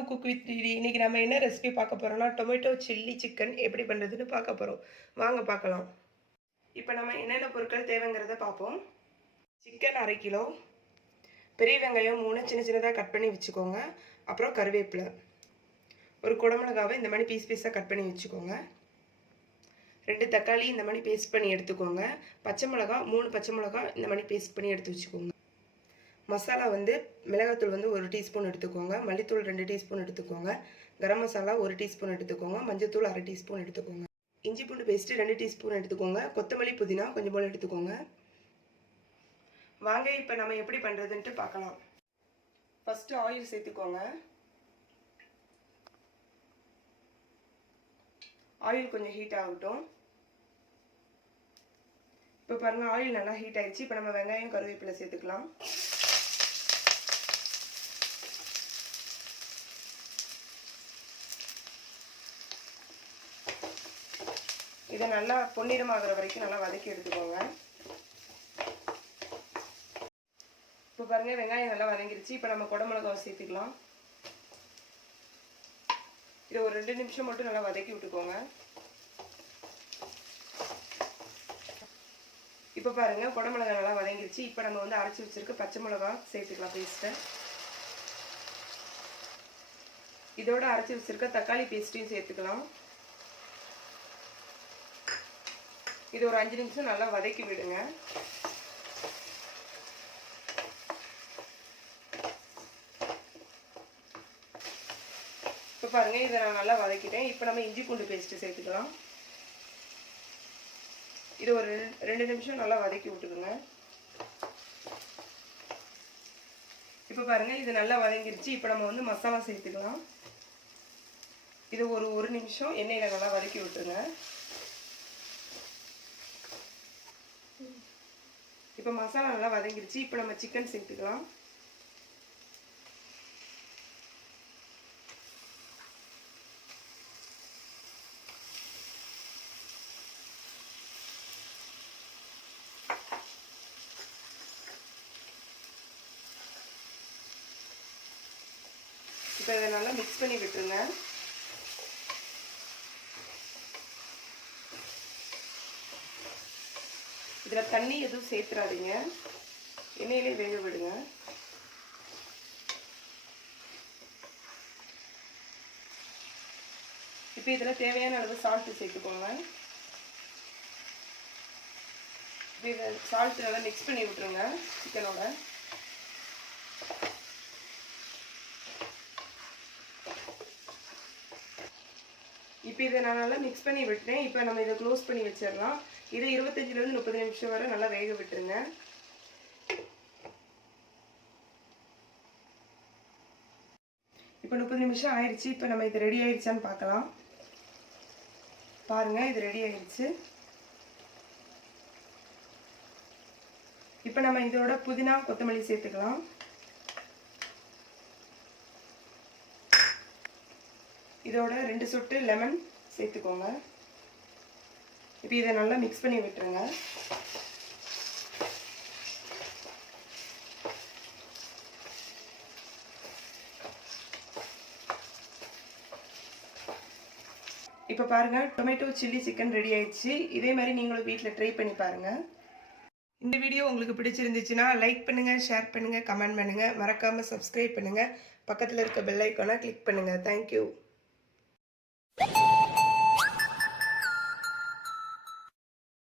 Welcome to cook with DD. இன்றைக்கி நம்ம என்ன ரெசிபி பார்க்க போகிறோம்னா டொமேட்டோ சில்லி சிக்கன் எப்படி பண்ணுறதுன்னு பார்க்க போகிறோம். வாங்க பார்க்கலாம். இப்போ நம்ம என்னென்ன பொருட்கள் தேவைங்கிறத பார்ப்போம். சிக்கன் 1/2 கிலோ, பெரிய வெங்காயம் 3 சின்ன சின்னதாக கட் பண்ணி வச்சுக்கோங்க. அப்புறம் கருவேப்பிலை, ஒரு குடமிளகாவை இந்த மாதிரி பீஸ் பீஸாக கட் பண்ணி வச்சுக்கோங்க. 2 தக்காளி இந்த மாதிரி பேஸ்ட் பண்ணி எடுத்துக்கோங்க. பச்சை மிளகா 3 பச்சை மிளகா இந்த மாதிரி பேஸ்ட் பண்ணி எடுத்து வச்சுக்கோங்க. மசாலா வந்து மிளகாத்தூள் வந்து 1 டீஸ்பூன் எடுத்துக்கோங்க, மல்லித்தூள் 2 டீஸ்பூன் எடுத்துக்கோங்க, கரம் மசாலா 1 டீஸ்பூன் எடுத்துக்கோங்க, மஞ்சத்தூள் 1/2 டீஸ்பூன் எடுத்துக்கோங்க, இஞ்சி பூண்டு பேஸ்ட்டு 2 டீஸ்பூன் எடுத்துக்கோங்க, கொத்தமல்லி புதினா கொஞ்சம் போல் எடுத்துக்கோங்க. வாங்க இப்போ நம்ம எப்படி பண்ணுறதுன்ட்டு பார்க்கலாம். ஃபஸ்ட்டு ஆயில் சேர்த்துக்கோங்க. ஆயில் கொஞ்சம் ஹீட் ஆகட்டும். இப்போ பாருங்கள், ஆயில் நல்லா ஹீட் ஆகிடுச்சு. இப்போ நம்ம வெங்காயம் கருவேப்பிலை சேர்த்துக்கலாம். இதை நல்லா பொன்னிறமாகிற வரைக்கும் நல்லா வதக்கி எடுத்துக்கோங்க. இப்போ பாருங்கள், வெங்காயம் நல்லா வதங்கிருச்சு. இப்போ நம்ம குடமிளகாவை சேர்த்துக்கலாம். இதை ஒரு 2 நிமிஷம் மட்டும் நல்லா வதக்கி விட்டுக்கோங்க. இப்போ பாருங்கள், குடமிளகாய் நல்லா வதங்கிருச்சு. இப்போ நம்ம வந்து அரைச்சி வச்சிருக்க பச்சை மிளகா சேர்த்துக்கலாம் பேஸ்ட்டை. இதோட அரைச்சி வச்சிருக்க தக்காளி பேஸ்ட்டையும் சேர்த்துக்கலாம். இது ஒரு 5 நிமிஷம் நல்லா வதக்கி விடுங்க. இப்போ பாருங்கள், இதை நான் நல்லா வதக்கிட்டேன். இப்போ நம்ம இஞ்சி பூண்டு பேஸ்ட்டு சேர்த்துக்கலாம். இது ஒரு 2 நிமிஷம் நல்லா வதக்கி விட்டுக்குங்க. இப்போ பாருங்கள், இது நல்லா வதங்கிருச்சு. இப்போ நம்ம வந்து மசாலா சேர்த்துக்கலாம். இது ஒரு நிமிஷம் எண்ணெயில் நல்லா வதக்கி விட்டுருங்க. இப்போ மசாலா நல்லா வதங்கிருச்சு. இப்போ நம்ம சிக்கன் சேர்த்துக்கலாம். இப்போ இதை நல்லா மிக்ஸ் பண்ணி விட்டுருங்க. இதில் தண்ணி எதுவும் சேர்த்துறாதீங்க, எண்ணெயிலே வேக விடுங்க. இப்போ இதில் தேவையான அளவு சால்ட்டு சேர்த்துக்கோங்க. இப்போ இதை சால்ட்டு நல்லா மிக்ஸ் பண்ணி விட்டுருங்க சிக்கனோட. இப்போ இதை நான் நல்லா மிக்ஸ் பண்ணி விட்டேன். இப்போ நம்ம இதை க்ளோஸ் பண்ணி வச்சிடலாம். இதை 25லேருந்து 30 நிமிஷம் வரை நல்லா வேக விட்டுருங்க. இப்போ 30 நிமிஷம் ஆயிடுச்சு. இப்போ நம்ம இது ரெடி ஆயிடுச்சான்னு பார்க்கலாம். பாருங்கள், இது ரெடி ஆயிடுச்சு. இப்போ நம்ம இதோட புதினா கொத்தமல்லி சேர்த்துக்கலாம். இதோட 2 சொட்டு லெமன் சேர்த்துக்கோங்க. இப்போ இதை நல்லா மிக்ஸ் பண்ணி விட்டுருங்க. இப்போ பாருங்கள், டொமேட்டோ சில்லி சிக்கன் ரெடி ஆயிடுச்சு. இதே மாதிரி நீங்களும் வீட்டில் ட்ரை பண்ணி பாருங்கள். இந்த வீடியோ உங்களுக்கு பிடிச்சிருந்துச்சுன்னா லைக் பண்ணுங்கள், ஷேர் பண்ணுங்கள், கமெண்ட் பண்ணுங்கள். மறக்காமல் சப்ஸ்கிரைப் பண்ணுங்கள். பக்கத்தில் இருக்க பெல் ஐக்கானை கிளிக் பண்ணுங்கள். தேங்க்யூ.